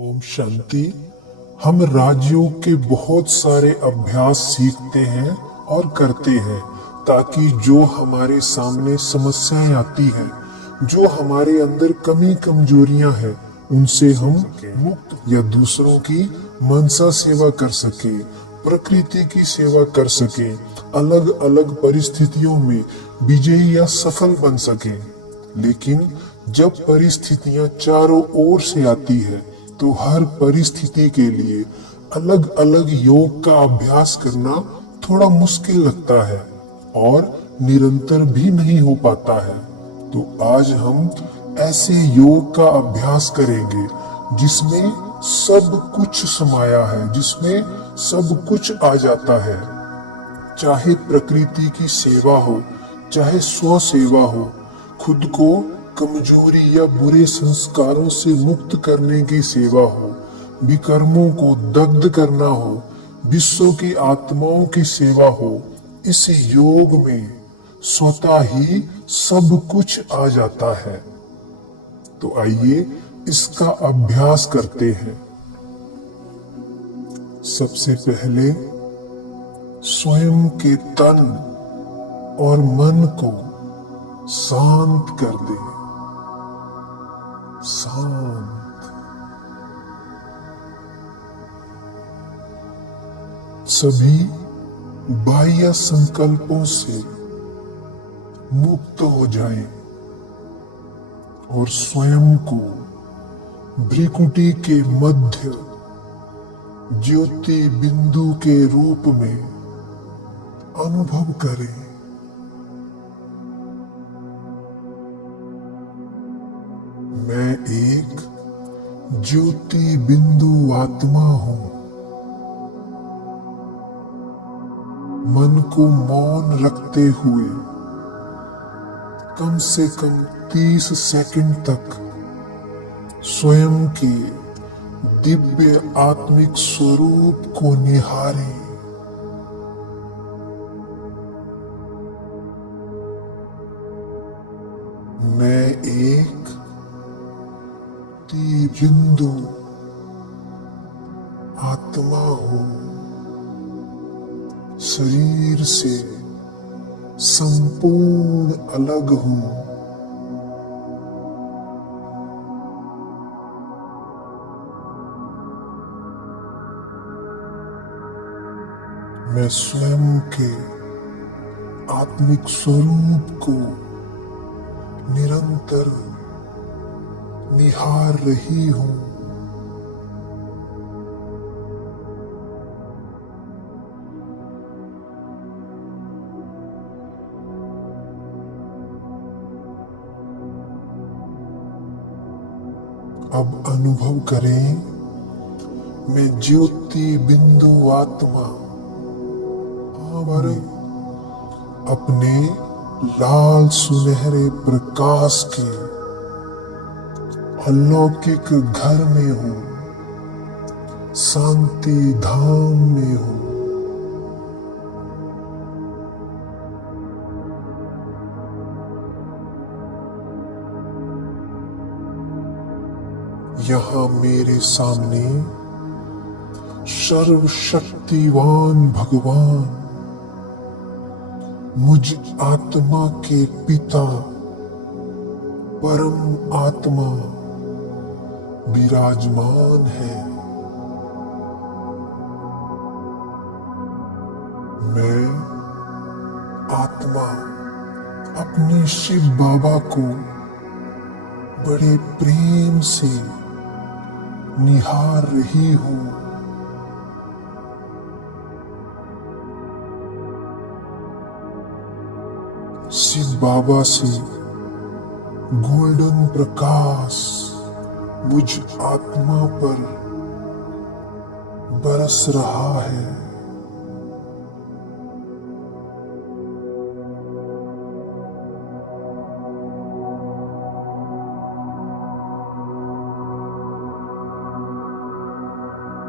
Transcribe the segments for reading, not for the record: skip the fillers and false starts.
ओम शांति। हम राजयोग के बहुत सारे अभ्यास सीखते हैं और करते हैं ताकि जो हमारे सामने समस्याएं आती हैं, जो हमारे अंदर कमी कमजोरियां हैं, उनसे हम मुक्त या दूसरों की मनसा सेवा कर सके, प्रकृति की सेवा कर सके, अलग अलग परिस्थितियों में विजयी या सफल बन सके। लेकिन जब परिस्थितियां चारों ओर से आती है तो हर परिस्थिति के लिए अलग अलग योग का अभ्यास करना थोड़ा मुश्किल लगता है और निरंतर भी नहीं हो पाता है। तो आज हम ऐसे योग का अभ्यास करेंगे जिसमें सब कुछ समाया है, जिसमें सब कुछ आ जाता है। चाहे प्रकृति की सेवा हो, चाहे स्व सेवा हो, खुद को कमजोरी या बुरे संस्कारों से मुक्त करने की सेवा हो, विकर्मों को दग्ध करना हो, विश्व की आत्माओं की सेवा हो, इस योग में स्वतः ही सब कुछ आ जाता है। तो आइए इसका अभ्यास करते हैं। सबसे पहले स्वयं के तन और मन को शांत कर दे। शांत। सभी बाह्य संकल्पों से मुक्त हो जाएं और स्वयं को भ्रिकुटी के मध्य ज्योति बिंदु के रूप में अनुभव करें। मैं एक ज्योति बिंदु आत्मा हूं। मन को मौन रखते हुए कम से कम 30 सेकंड तक स्वयं के दिव्य आत्मिक स्वरूप को निहारें। मैं एक बिंदु आत्मा हूं, शरीर से संपूर्ण अलग हूं। मैं स्वयं के आत्मिक स्वरूप को निरंतर निहार रही हूं। अब अनुभव करें, मैं ज्योति बिंदु आत्मा अपने लाल सुनहरे प्रकाश के अलौकिक घर में हूं, शांति धाम में हूं। यहां मेरे सामने सर्वशक्तिवान भगवान, मुझ आत्मा के पिता परम आत्मा विराजमान है। मैं आत्मा अपने शिव बाबा को बड़े प्रेम से निहार रही हूं। शिव बाबा से गोल्डन प्रकाश मुझ आत्मा पर बरस रहा है।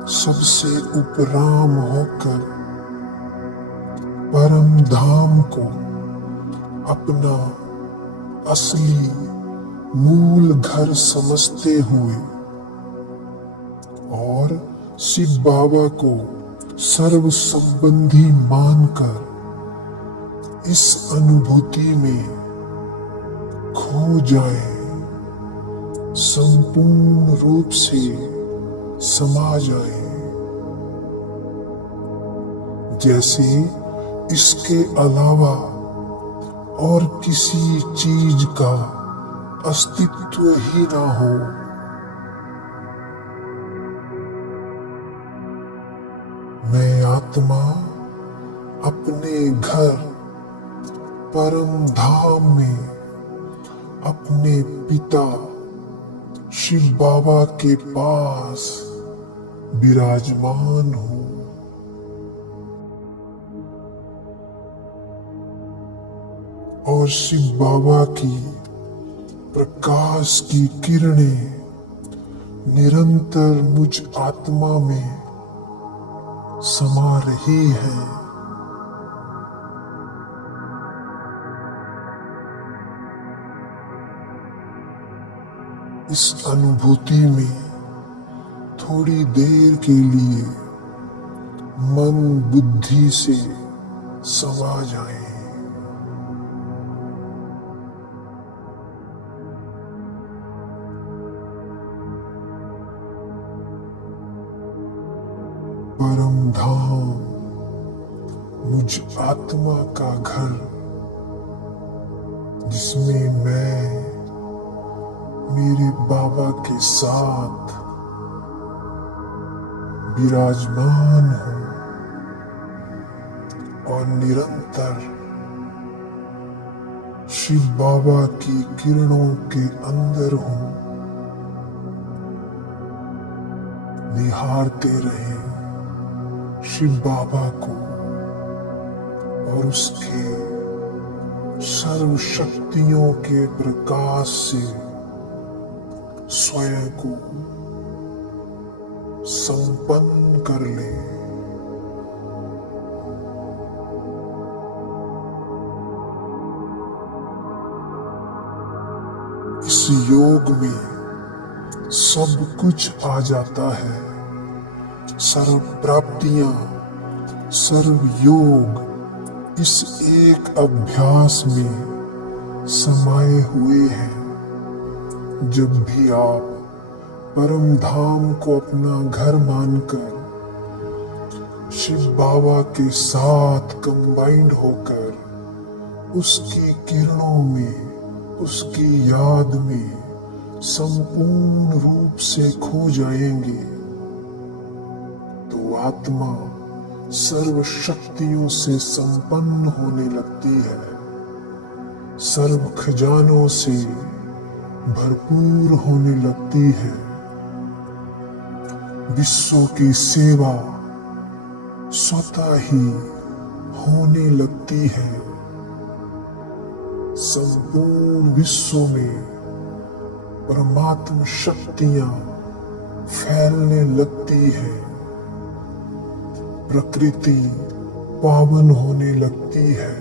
सबसे उपराम होकर परम धाम को अपना असली मूल घर समझते हुए और शिव बाबा को सर्व संबंधी मानकर इस अनुभूति में खो जाए, संपूर्ण रूप से समा जाए। जैसे इसके अलावा और किसी चीज का अस्तित्व ही ना हो। मैं आत्मा अपने घर परम धाम में अपने पिता शिव बाबा के पास विराजमान हूँ। और शिव बाबा की प्रकाश की किरणें निरंतर मुझ आत्मा में समा रही हैं। इस अनुभूति में थोड़ी देर के लिए मन बुद्धि से समा जाए। परम धाम मुझ आत्मा का घर, जिसमें मैं मेरे बाबा के साथ विराजमान हूँ और निरंतर शिव बाबा की किरणों के अंदर हूँ। निहारते रहे शिव बाबा को और उसके सर्व शक्तियों के प्रकाश से स्वयं को संपन्न कर ले। इस योग में सब कुछ आ जाता है। सर्व प्राप्तियां, सर्व योग इस एक अभ्यास में समाये हुए हैं। जब भी आप परम धाम को अपना घर मानकर शिव बाबा के साथ कंबाइंड होकर उसकी किरणों में, उसकी याद में संपूर्ण रूप से खो जाएंगे, तो आत्मा सर्व शक्तियों से संपन्न होने लगती है, सर्व खजानों से भरपूर होने लगती है। विश्व की सेवा स्वतः ही होने लगती है। संपूर्ण विश्व में परमात्म शक्तियां फैलने लगती है। प्रकृति पावन होने लगती है।